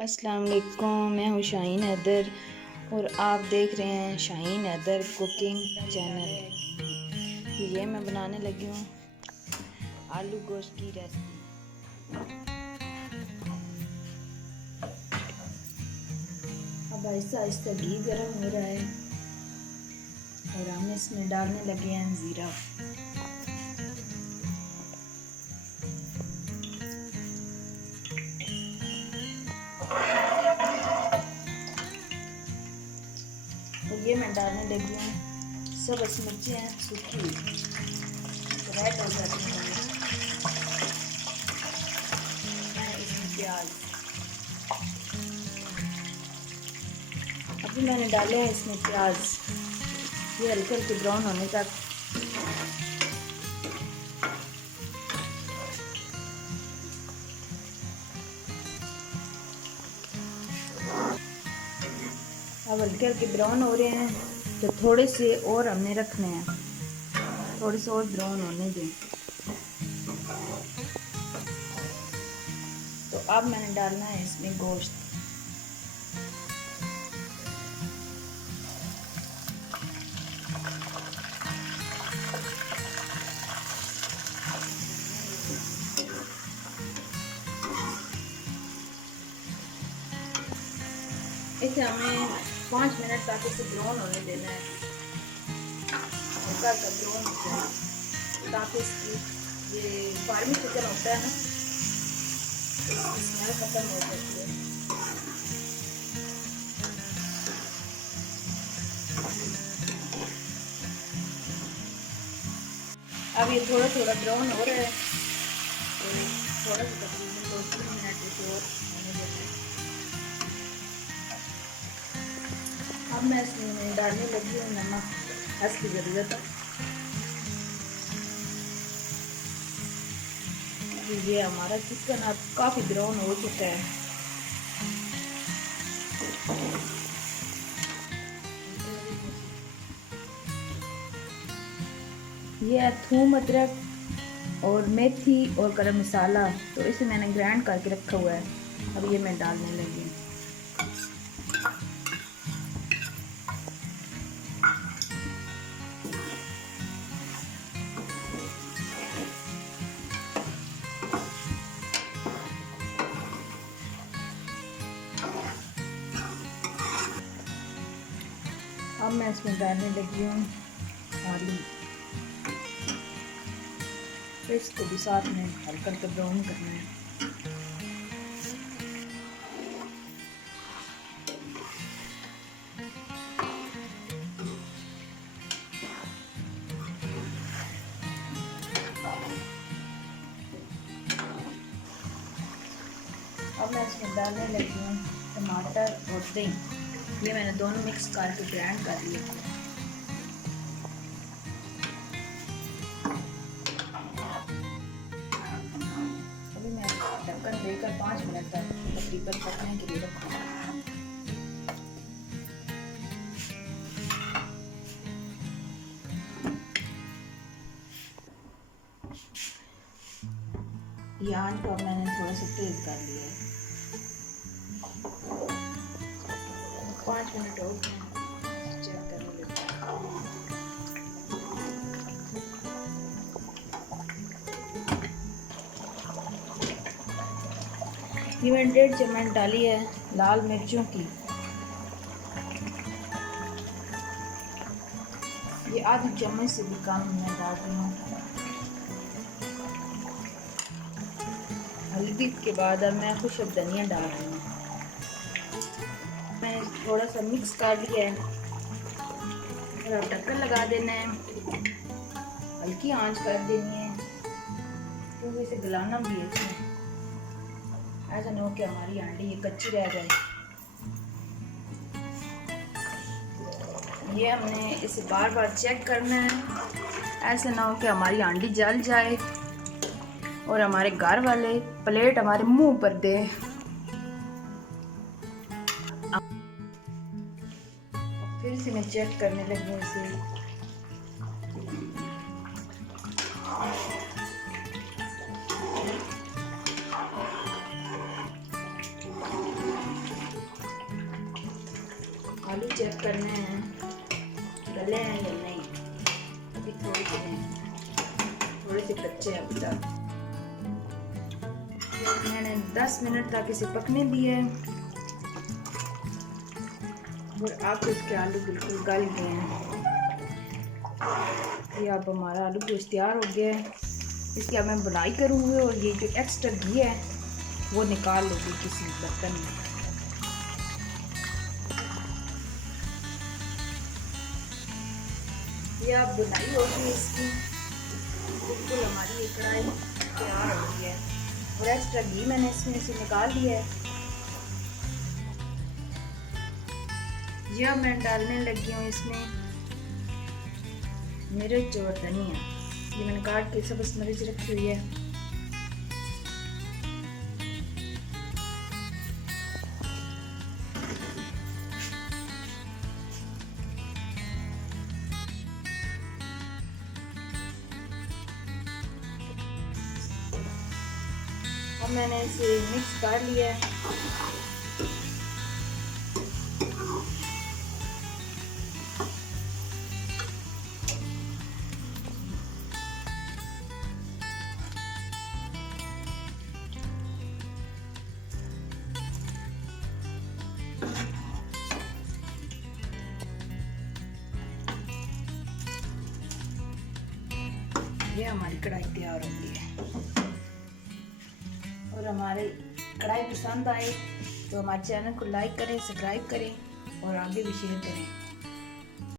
अस्सलाम वालेकुम, मैं हूँ शाहीन हैदर और आप देख रहे हैं शाहीन हैदर कुकिंग चैनल। ये मैं बनाने लगी हूँ आलू गोश्त की रेसिपी। अब आहिस्ता आहिस्ता घी गर्म हो रहा है और हम इसमें डालने लगे हैं ज़ीरा। और ये मैं डालने लगी हूँ सब्ज़ मिर्चें हैं सूखी हुई, रेड हो जाती हैं। मैं इसमें प्याज, अभी मैंने डाले हैं इसमें प्याज, ये हल्के हल्के ब्राउन होने तक। अब हल्के हल्के ब्राउन हो रहे हैं तो थोड़े से और हमने रखने हैं, थोड़े से और ब्राउन होने दें। तो अब मैंने डालना है इसमें गोश्त। इसे हमें 5 मिनट तक इसे ब्राउन होने देना है, हल्का सा ब्राउन हो जाए ताकि इसकी ये फार्मी चिकन होता है ना, इसकी स्मेल खत्म हो जाती है। अब ये थोड़ा थोड़ा ब्राउन हो रहा है तो थोड़ा सा तकरीबन 2-3 मिनट इसे और होने देना है। अब मैं इसमें डालने लगी हूँ नमक, असली ज़रूरत है। ये हमारा चिकन अब काफ़ी ब्राउन हो चुका है। ये है थूम, अदरक और मेथी और गरम मसाला, तो इसे मैंने ग्राइंड करके रखा हुआ है। अब ये मैं डालने लगी हूँ। अब मैं इसमें डालने लगी हूँ आलू, तो इसको भी साथ में हल्का हल्का ब्राउन करना है। अब मैं इसमें डालने लगी हूँ टमाटर और दही, ये मैंने दोनों मिक्स करके ग्राइंड कर लिए। अभी मैं ढक्कन देकर 5 मिनट तक तकरीबन पकने के लिए रखूँगा। ये आंच को अब मैंने थोड़ा सा तेज कर लिया है। 5 मिनट और चेक करने लगता है। ये मैंने 1.5 चम्मच डाली है लाल मिर्चों की, ये आधी चम्मच से भी कम मैं डाल रही हूँ। हल्दी के बाद अब मैं खुशक धनिया डाल रही हूँ। मैं थोड़ा सा मिक्स कर लिया है और अब ढक्कन लगा देना है, हल्की आंच कर देनी है क्योंकि इसे गलाना भी है इसमें, ऐसा ना हो कि हमारी अंडी ये कच्ची रह जाए। ये हमने इसे बार बार चेक करना है, ऐसा ना हो कि हमारी अंडी जल जाए और हमारे घर वाले प्लेट हमारे मुंह पर दे। फिर से मैं चेक करने लगी इसे। आलू चेक करने हैं गले हैं या नहीं। अभी थोड़े से हैं, थोड़े से कच्चे हैं अभी तक। मैंने 10 मिनट तक इसे पकने दिए और अब इसके आलू बिल्कुल गल गए हैं। ये अब हमारा आलू गोश्त तैयार हो गया है। इसकी अब मैं बुनाई करूँगी और ये जो एक्स्ट्रा घी है वो निकाल लूँगी किसी बर्तन में। ये अब बुनाई होगी इसकी, बिल्कुल हमारी ये कढ़ाई तैयार हो गई है और एक्स्ट्रा घी मैंने इसमें से निकाल लिया है। ये अब मैं डालने लगी हूँ इसमें मिर्च और धनिया। ये मैंने काट के सब मिर्च रखी हुई है। अब मैंने इसे मिक्स कर लिया है। ये हमारी कढ़ाई तैयार हो गई है। और हमारी कढ़ाई पसंद आए तो हमारे चैनल को लाइक करें, सब्सक्राइब करें और आगे भी शेयर करें।